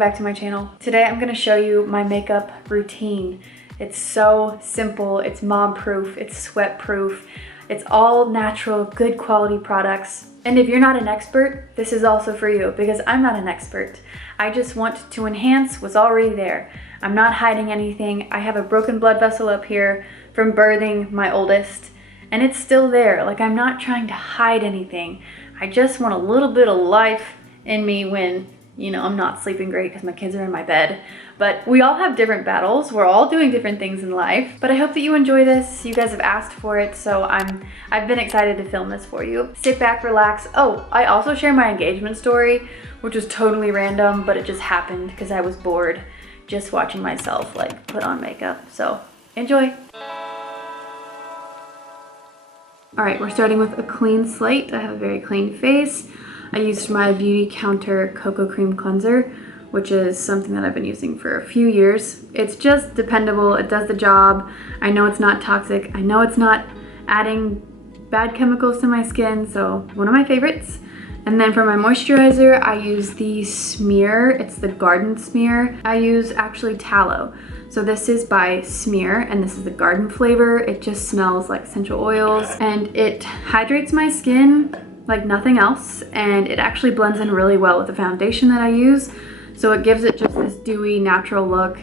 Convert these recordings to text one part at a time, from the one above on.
back to my channel. Today I'm gonna show you my makeup routine. It's so simple, it's mom-proof, it's sweat-proof, it's all natural, good quality products. And if you're not an expert, this is also for you because I'm not an expert. I just want to enhance what's already there. I'm not hiding anything. I have a broken blood vessel up here from birthing my oldest, and it's still there. Like, I'm not trying to hide anything. I just want a little bit of life in me when, you know, I'm not sleeping great because my kids are in my bed. But we all have different battles. We're all doing different things in life. But I hope that you enjoy this. You guys have asked for it, so I've been excited to film this for you. Sit back, relax. Oh, I also share my engagement story, which was totally random, but it just happened because I was bored just watching myself like put on makeup. So enjoy. All right, we're starting with a clean slate. I have a very clean face. I used my Beauty Counter Cococream cleanser, which is something that I've been using for a few years. It's just dependable, it does the job. I know it's not toxic. I know it's not adding bad chemicals to my skin, so one of my favorites. And then for my moisturizer, I use the SHEAR. It's the garden smear. I use actually tallow. So this is by SHEAR, and this is the garden flavor. It just smells like essential oils, and it hydrates my skin like nothing else, and it actually blends in really well with the foundation that I use. So it gives it just this dewy, natural look.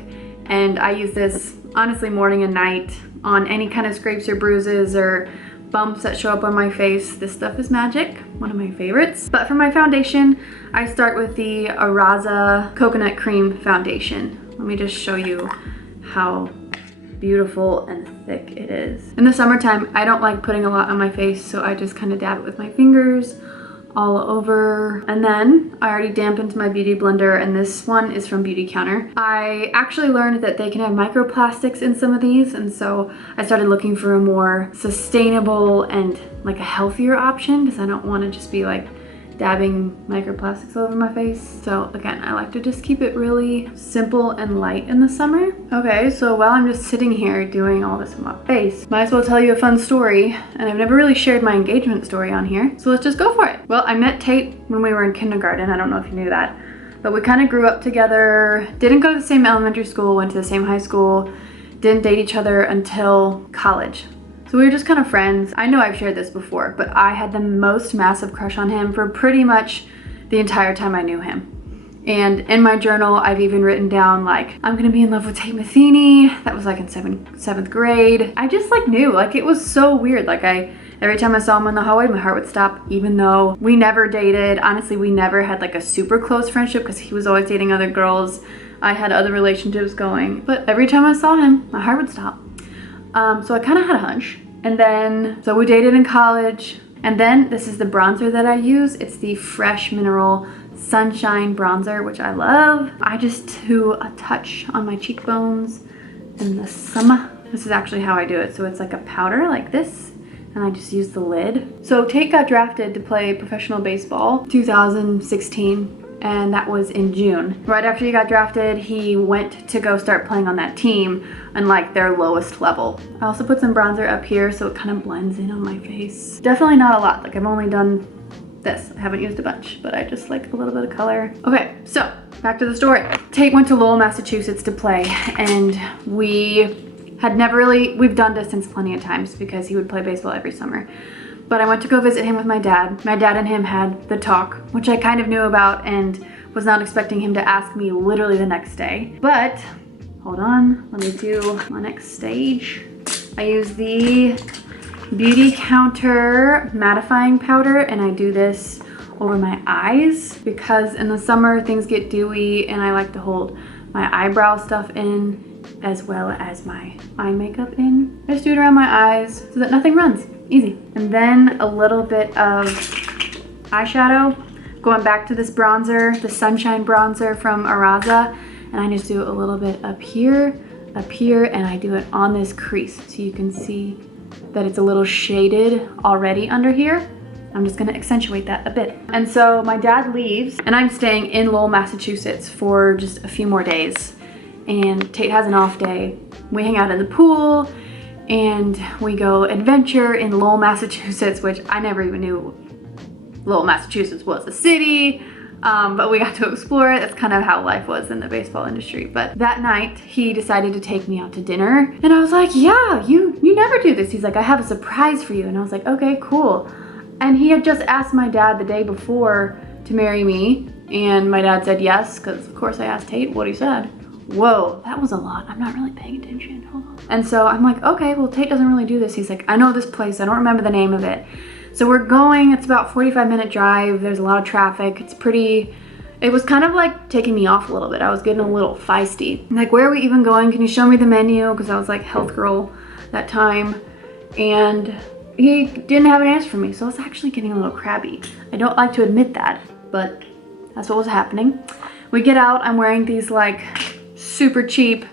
And I use this honestly morning and night on any kind of scrapes or bruises or bumps that show up on my face. This stuff is magic, one of my favorites. But for my foundation, I start with the ARAZA Coconut Cream Foundation. Let me just show you how beautiful and thick it is. In the summertime, I don't like putting a lot on my face, so I just kind of dab it with my fingers all over. And then I already dampened my beauty blender, and this one is from Beauty Counter. I actually learned that they can have microplastics in some of these, and so I started looking for a more sustainable and like a healthier option because I don't want to just be like dabbing microplastics all over my face. So again, I like to just keep it really simple and light in the summer. Okay, so while I'm just sitting here doing all this on my face, might as well tell you a fun story. And I've never really shared my engagement story on here, so let's just go for it. Well, I met Tate when we were in kindergarten. I don't know if you knew that, but we kind of grew up together, didn't go to the same elementary school, went to the same high school, didn't date each other until college. So we were just kind of friends. I know I've shared this before, but I had the most massive crush on him for pretty much the entire time I knew him. And in my journal, I've even written down like, I'm gonna be in love with Tate Matheny. That was like in seventh grade. I just like knew, like it was so weird. Like every time I saw him in the hallway, my heart would stop, even though we never dated. Honestly, we never had like a super close friendship because he was always dating other girls. I had other relationships going, but every time I saw him, my heart would stop. So I kind of had a hunch. And then, so we dated in college. And then this is the bronzer that I use. It's the Fresh Mineral Sunshine Bronzer, which I love. I just do a touch on my cheekbones in the summer. This is actually how I do it. So it's like a powder like this, and I just use the lid. So Tate got drafted to play professional baseball 2016. And that was in June. Right after he got drafted, he went to go start playing on that team on like their lowest level. I also put some bronzer up here so it kind of blends in on my face. Definitely not a lot, like I've only done this. I haven't used a bunch, but I just like a little bit of color. Okay, so back to the story. Tate went to Lowell, Massachusetts to play, and we had never really, we've done distance plenty of times because he would play baseball every summer. But I went to go visit him with my dad. My dad and him had the talk, which I kind of knew about and was not expecting him to ask me literally the next day. But, hold on, let me do my next stage. I use the Beauty Counter mattifying powder, and I do this over my eyes because in the summer things get dewy and I like to hold my eyebrow stuff in as well as my eye makeup in. I just do it around my eyes so that nothing runs. Easy. And then a little bit of eyeshadow. Going back to this bronzer, the Sunshine Bronzer from ARAZA. And I just do a little bit up here, and I do it on this crease. So you can see that it's a little shaded already under here. I'm just gonna accentuate that a bit. And so my dad leaves, and I'm staying in Lowell, Massachusetts for just a few more days. And Tate has an off day. We hang out in the pool, and we go adventure in Lowell, Massachusetts, which I never even knew Lowell, Massachusetts was a city. But we got to explore it. That's kind of how life was in the baseball industry. But that night, he decided to take me out to dinner. And I was like, yeah, you never do this. He's like, I have a surprise for you. And I was like, okay, cool. And he had just asked my dad the day before to marry me. And my dad said yes, because of course I asked Tate what he said. Whoa, that was a lot. I'm not really paying attention. Hold on. And so I'm like, okay, well, Tate doesn't really do this. He's like, I know this place. I don't remember the name of it. So we're going, it's about 45-minute drive. There's a lot of traffic. It was kind of like taking me off a little bit. I was getting a little feisty. I'm like, where are we even going? Can you show me the menu? Because I was like health girl that time. And he didn't have an answer for me. So I was actually getting a little crabby. I don't like to admit that, but that's what was happening. We get out, I'm wearing these like super cheap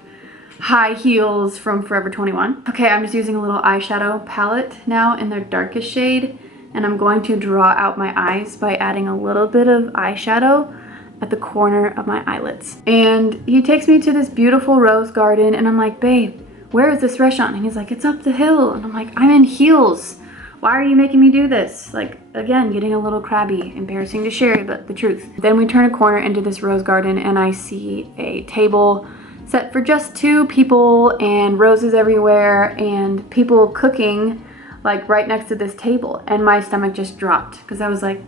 high heels from Forever 21. Okay, I'm just using a little eyeshadow palette now in their darkest shade. And I'm going to draw out my eyes by adding a little bit of eyeshadow at the corner of my eyelids. And he takes me to this beautiful rose garden and I'm like, babe, where is this restaurant? And he's like, it's up the hill. And I'm like, I'm in heels. Why are you making me do this? Like, again, getting a little crabby, embarrassing to share, but the truth. Then we turn a corner into this rose garden and I see a table set for just 2 people and roses everywhere and people cooking like right next to this table. And my stomach just dropped because I was like,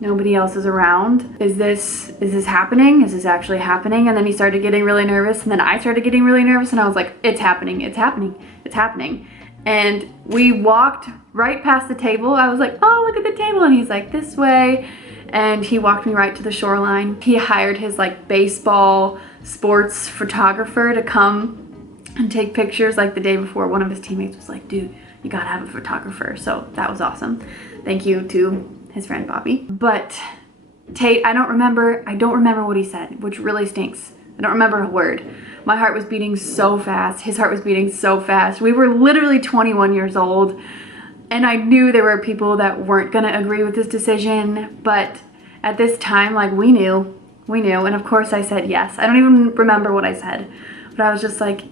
nobody else is around. Is this happening? Is this actually happening? And then he started getting really nervous and then I started getting really nervous and I was like, it's happening, it's happening, it's happening. And we walked right past the table. I was like, oh, look at the table. And he's like, this way. And he walked me right to the shoreline. He hired his like baseball sports photographer to come and take pictures. Like the day before, one of his teammates was like, dude, you gotta have a photographer. So that was awesome. Thank you to his friend Bobby. But Tate, I don't remember what he said, which really stinks. I don't remember a word. My heart was beating so fast. His heart was beating so fast. We were literally 21 years old. And I knew there were people that weren't gonna agree with this decision. But at this time, like we knew. And of course I said yes. I don't even remember what I said. But I was just like,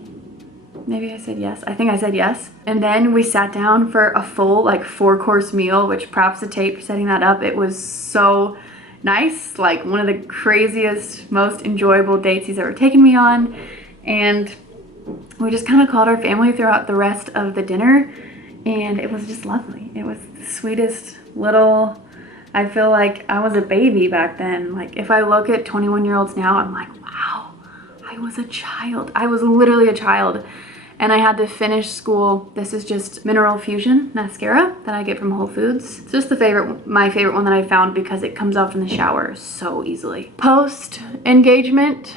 maybe I said yes. I think I said yes. And then we sat down for a full like 4-course meal, which props to Tate for setting that up. It was so nice, like one of the craziest, most enjoyable dates he's ever taken me on. And we just kind of called our family throughout the rest of the dinner and it was just lovely. It was the sweetest little, I feel like I was a baby back then. Like if I look at 21-year-olds now, I'm like, wow, I was a child. I was literally a child. And I had to finish school. This is just Mineral Fusion mascara that I get from Whole Foods. It's just my favorite one that I found because it comes out from the shower so easily. Post engagement,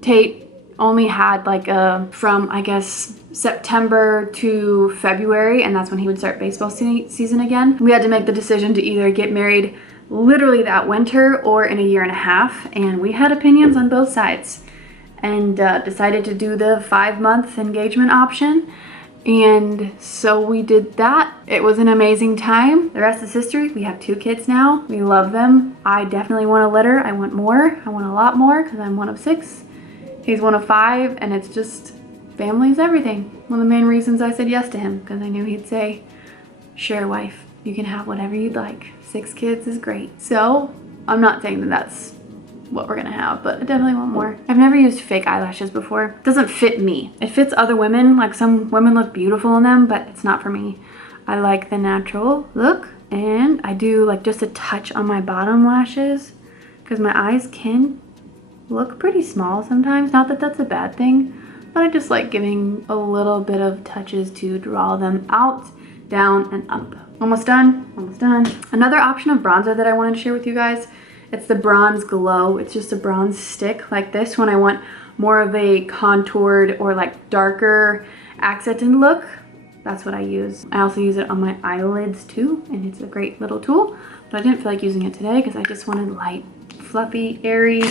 Tate only had like from I guess September to February, and that's when he would start baseball season again. We had to make the decision to either get married literally that winter or in a year and a half, and we had opinions on both sides. And decided to do the 5-month engagement option. And so we did that. It was an amazing time. The rest is history. We have 2 kids now. We love them. I definitely want a litter. I want more. I want a lot more because I'm one of 6. He's one of 5, and it's just, family is everything. One of the main reasons I said yes to him, because I knew he'd say, sure, wife, you can have whatever you'd like. 6 kids is great. So I'm not saying that that's what we're gonna have, but I definitely want more. I've never used fake eyelashes before. It doesn't fit me. It fits other women, like some women look beautiful in them, but it's not for me. I like the natural look, and I do like just a touch on my bottom lashes because my eyes can look pretty small sometimes. Not that that's a bad thing, but I just like giving a little bit of touches to draw them out, down, and up. Almost done, almost done. Another option of bronzer that I wanted to share with you guys, it's the Bronze Glow. It's just a bronze stick like this when I want more of a contoured or like darker accented look. That's what I use. I also use it on my eyelids too, and it's a great little tool, but I didn't feel like using it today because I just wanted light, fluffy, airy.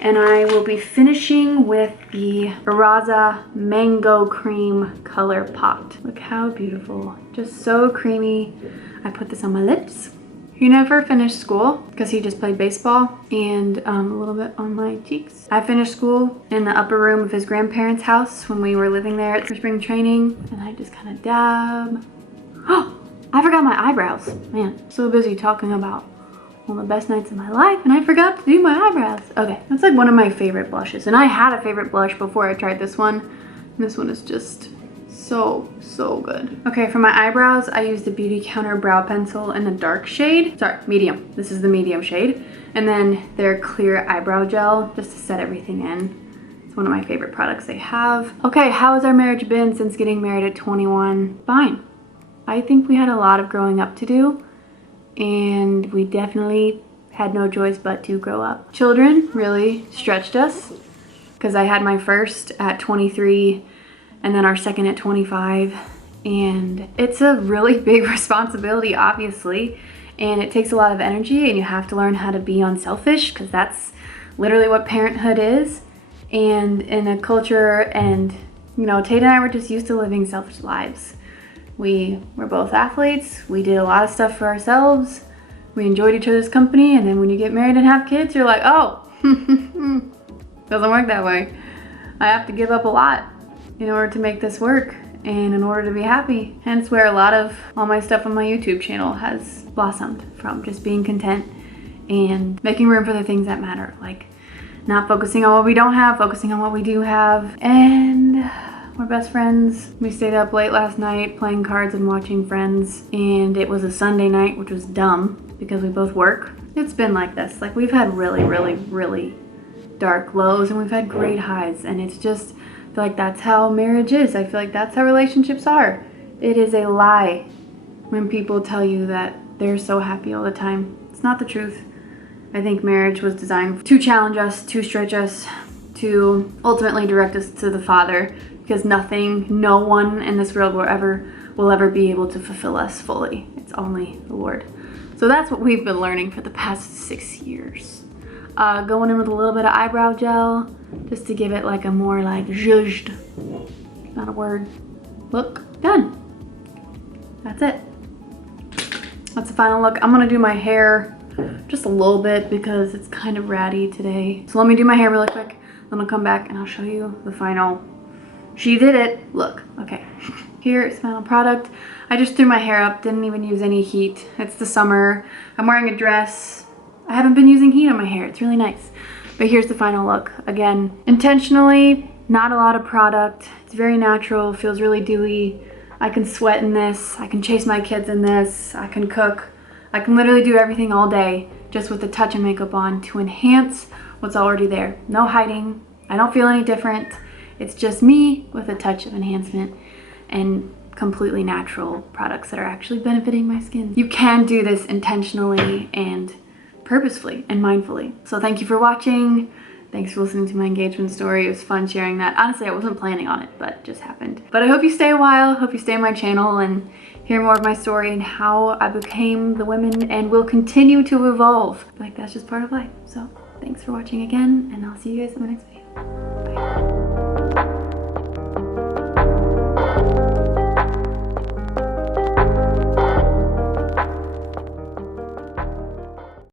And I will be finishing with the ARAZA Mango Cream Color Pot. Look how beautiful, just so creamy. I put this on my lips. He never finished school because he just played baseball, and a little bit on my cheeks. I finished school in the upper room of his grandparents' house when we were living there for spring training, and I just kind of dab. Oh, I forgot my eyebrows. Man, so busy talking about one of the best nights of my life, and I forgot to do my eyebrows. Okay, that's like one of my favorite blushes, and I had a favorite blush before I tried this one. And this one is just so good. Okay, for my eyebrows, I used the Beauty Counter brow pencil in the dark shade. Sorry, medium. This is the medium shade. And then their clear eyebrow gel, just to set everything in. It's one of my favorite products they have. Okay, how has our marriage been since getting married at 21? Fine. I think we had a lot of growing up to do, and we definitely had no choice but to grow up. Children really stretched us, because I had my first at 23 and then our second at 25, and it's a really big responsibility, obviously, and it takes a lot of energy, and you have to learn how to be unselfish, because that's literally what parenthood is. And in a culture, and you know, Tate and I were just used to living selfish lives. We were both athletes, we did a lot of stuff for ourselves, we enjoyed each other's company, and then when you get married and have kids, you're like, oh, doesn't work that way. I have to give up a lot in order to make this work and in order to be happy. Hence where a lot of all my stuff on my YouTube channel has blossomed from, just being content and making room for the things that matter, like not focusing on what we don't have, focusing on what we do have. And we're best friends. We stayed up late last night playing cards and watching Friends, and it was a Sunday night, which was dumb because we both work. It's been like this. Like, we've had really dark lows, and we've had great highs, and it's just, I feel like that's how marriage is. I feel like that's how relationships are. It is a lie when people tell you that they're so happy all the time. It's not the truth. I think marriage was designed to challenge us, to stretch us, to ultimately direct us to the Father, because nothing, no one in this world will ever be able to fulfill us fully. It's only the Lord. So that's what we've been learning for the past 6 years. Going in with a little bit of eyebrow gel, just to give it like a more like zhuzhed, not a word, look. Done. That's it. That's the final look. I'm gonna do my hair just a little bit because it's kind of ratty today. So let me do my hair really quick. Then I'll come back and I'll show you the final. She did it. Look. Okay. Here is the final product. I just threw my hair up. Didn't even use any heat. It's the summer. I'm wearing a dress. I haven't been using heat on my hair. It's really nice. But here's the final look. Again, intentionally, not a lot of product. It's very natural. Feels really dewy. I can sweat in this. I can chase my kids in this. I can cook. I can literally do everything all day just with a touch of makeup on to enhance what's already there. No hiding. I don't feel any different. It's just me with a touch of enhancement and completely natural products that are actually benefiting my skin. You can do this intentionally and purposefully and mindfully. So thank you for watching. Thanks for listening to my engagement story. It was fun sharing that. Honestly, I wasn't planning on it, but it just happened. But I hope you stay a while. Hope you stay on my channel and hear more of my story and how I became the woman and will continue to evolve. Like, that's just part of life. So thanks for watching again, and I'll see you guys in the next video.